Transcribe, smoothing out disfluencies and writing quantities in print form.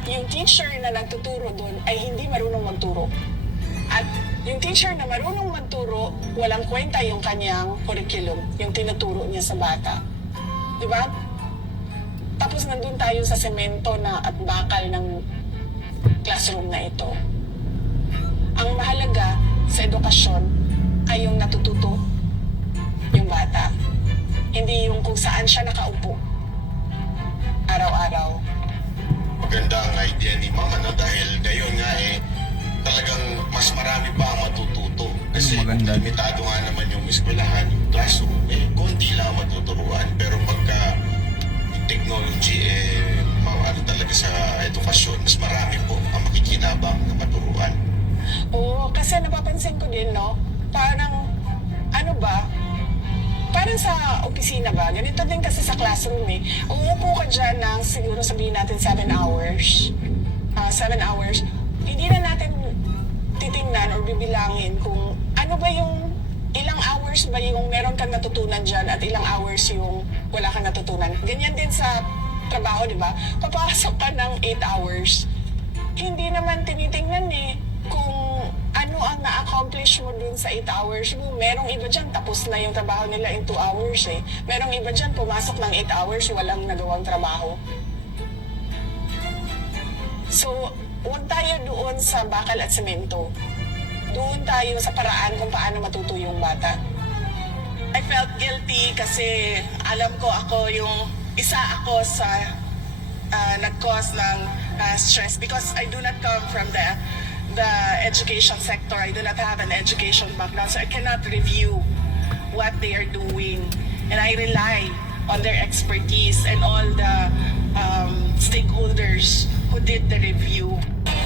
At yung teacher na nagtuturo doon ay hindi marunong magturo. At yung teacher na marunong magturo, walang kwenta yung kanyang curriculum, yung tinuturo niya sa bata. Di ba? Tapos nandun tayo sa semento na at bakal ng classroom na ito. Ang mahalaga sa edukasyon ay yung natututo yung bata. Hindi yung kung saan siya nakaupo araw-araw. Maganda ang idea ni Mama dahil ngayon nga talagang mas marami pa ang matututo. Kasi limitado nga naman yung eskwelahan, yung classroom, konti lang ang matuturuan. Pero pagka yung technology, ano talaga sa edukasyon, mas marami po ang makikinabang na maturuan. Oo, kasi napapansin ko din, no? Parang, ano ba? Parang sa opisina ba? Ganito din kasi sa classroom eh. Uupo ka dyan ng siguro sabihin natin 7 hours. 7 hours. Hindi na natin titingnan or bibilangin kung ano ba yung ilang hours ba yung meron kang natutunan dyan at ilang hours yung wala kang natutunan. Ganyan din sa trabaho, di ba? Papasok ka ng 8 hours. Hindi naman tinitingnan eh kung ano ang na-accomplish mo dun sa 8 hours mo. Merong iba dyan, tapos na yung trabaho nila in 2 hours eh. Merong iba dyan, pumasok ng 8 hours, walang nagawang trabaho. So, huwag tayo doon sa bakal at semento. Doon tayo sa paraan kung paano matuto yung bata. I felt guilty kasi alam ko ako yung isa ako sa nag-cause ng stress because I do not come from the education sector. I do not have an education background, so I cannot review what they are doing. And I rely on their expertise and all the stakeholders who did the review.